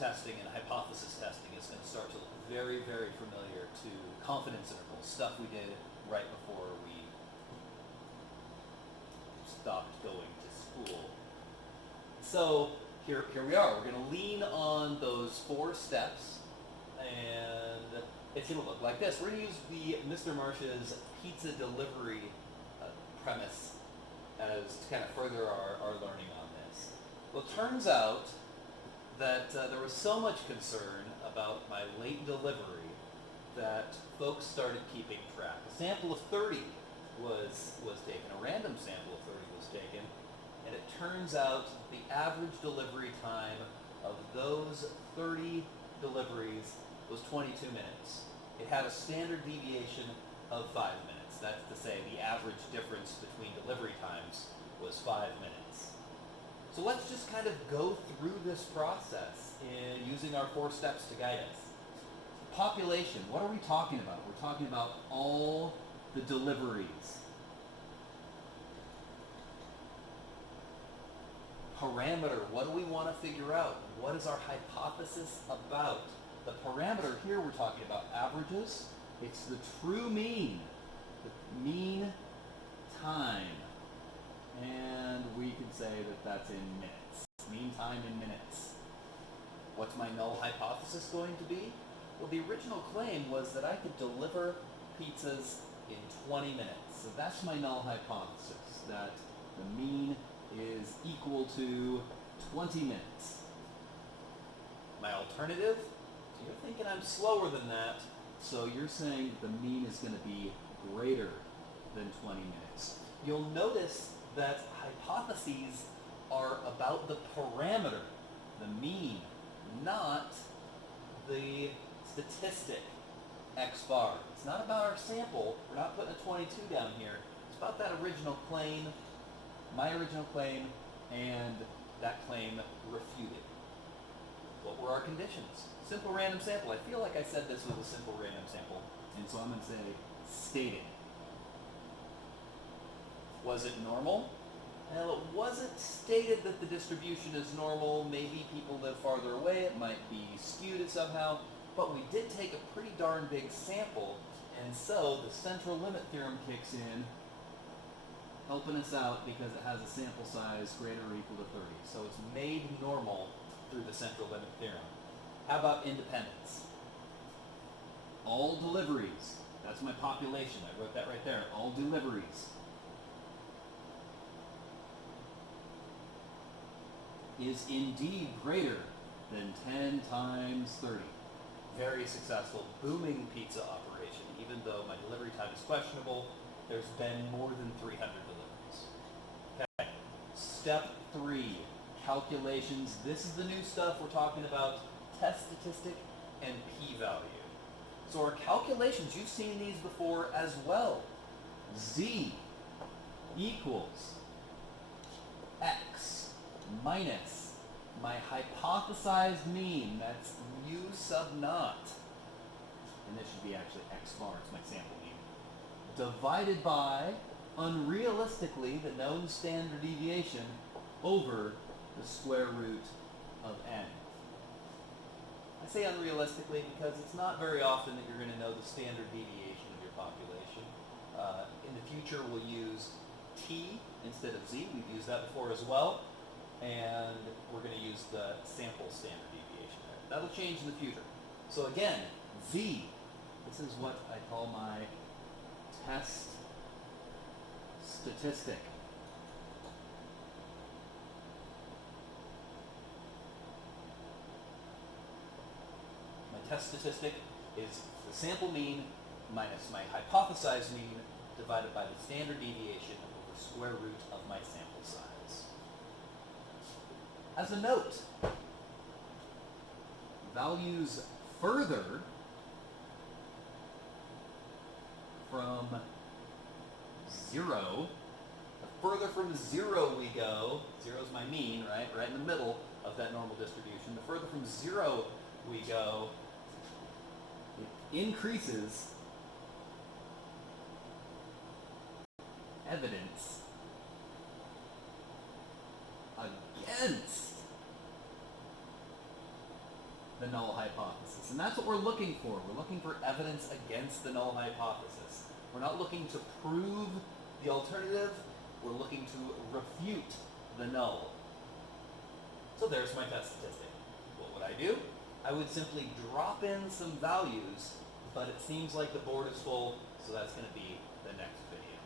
testing and hypothesis testing is going to start to look very, very familiar to confidence intervals, stuff we did right before we stopped going to school. So here we are. We're going to lean on those 4 steps, and it's going to look like this. We're going to use the Mr. Marsh's pizza delivery premise as to kind of further our learning on this. Well, it turns out that there was so much concern about my late delivery that folks started keeping track. A sample of 30 was taken, a random sample of 30 was taken, and it turns out the average delivery time of those 30 deliveries was 22 minutes. It had a standard deviation of 5 minutes. That's to say the average difference between delivery times was 5 minutes. So let's just kind of go through this process in using our 4 steps to guide us. Population, what are we talking about? We're talking about all the deliveries. Parameter, what do we want to figure out? What is our hypothesis about? The parameter here we're talking about averages. It's the true mean, the mean time. And we can say that that's in minutes. Mean time in minutes. What's my null hypothesis going to be? Well, the original claim was that I could deliver pizzas in 20 minutes. So that's my null hypothesis, that the mean is equal to 20 minutes. My alternative? You're thinking I'm slower than that, so you're saying the mean is going to be greater than 20 minutes. You'll notice that hypotheses are about the parameter, the mean, not the statistic, x bar. It's not about our sample. We're not putting a 22 down here. It's about that original claim, my original claim, and that claim refuted. What were our conditions? Simple random sample. I feel like I said this was a simple random sample, and so I'm going to say stated. Was it normal? Well, it wasn't stated that the distribution is normal. Maybe people live farther away. It might be skewed somehow. But we did take a pretty darn big sample, and so the central limit theorem kicks in, helping us out because it has a sample size greater or equal to 30. So it's made normal through the central limit theorem. How about independence? All deliveries. That's my population. I wrote that right there. All deliveries is indeed greater than 10 times 30. Very successful, booming pizza operation. Even though my delivery time is questionable, there's been more than 300 deliveries. Okay. Step 3, calculations. This is the new stuff we're talking about, test statistic and p-value. So our calculations, you've seen these before as well. Z equals x minus my hypothesized mean, that's mu sub naught, and this should be actually x bar, it's my sample mean, divided by, unrealistically, the known standard deviation over the square root of n. I say unrealistically because it's not very often that you're going to know the standard deviation of your population. In the future, we'll use t instead of z. We've used that before as well. And we're going to use the sample standard deviation there. That'll change in the future. So again, z. This is what I call my test statistic. My test statistic is the sample mean minus my hypothesized mean divided by the standard deviation over square root of my sample size. As a note, values further from 0, the further from 0 we go, 0 is my mean, right in the middle of that normal distribution, the further from 0 we go, it increases evidence against the null hypothesis. And that's what we're looking for. We're looking for evidence against the null hypothesis. We're not looking to prove the alternative, we're looking to refute the null. So there's my test statistic. What would I do? I would simply drop in some values, but it seems like the board is full, so that's going to be the next video.